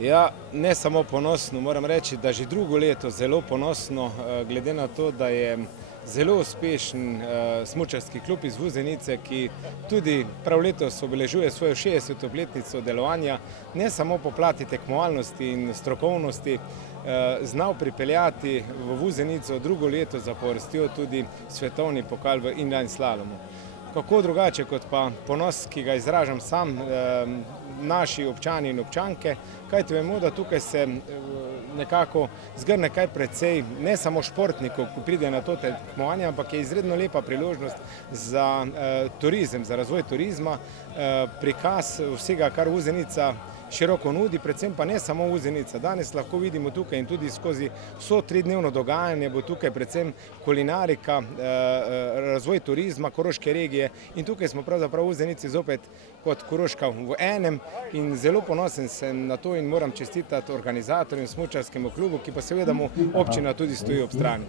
Ja, ne samo ponosno, moram reči, da že drugo leto zelo ponosno, glede na to, da je zelo uspešen smučarski klub iz Vuzenice, ki tudi prav letos obeležuje svojo 60. obletnico delovanja, ne samo po plati tekmovalnosti in strokovnosti, znal pripeljati v Vuzenico drugo leto zapovrstjo tudi svetovni pokal v inline slalomu. Kako drugače kot pa ponos, ki ga izražam sam, naši občani in občanke, kajti vemo, da tukaj se nekako zgrne kaj precej, ne samo športnikov, ko pride na to tekmovanje, ampak je izredno lepa priložnost za turizem, za razvoj turizma, prikaz vsega, kar Vuzenica široko nudi, predvsem pa ne samo Vuzenica. Danes lahko vidimo tukaj in tudi skozi vso tridnevno dogajanje bo tukaj predvsem kulinarika, razvoj turizma Koroške regije in tukaj smo pravzaprav v Vuzenici zopet kot Koroška v enem in zelo ponosen sem na to in moram čestitati organizatorjem, smučarskemu klubu, ki pa seveda mu občina tudi stoji ob strani.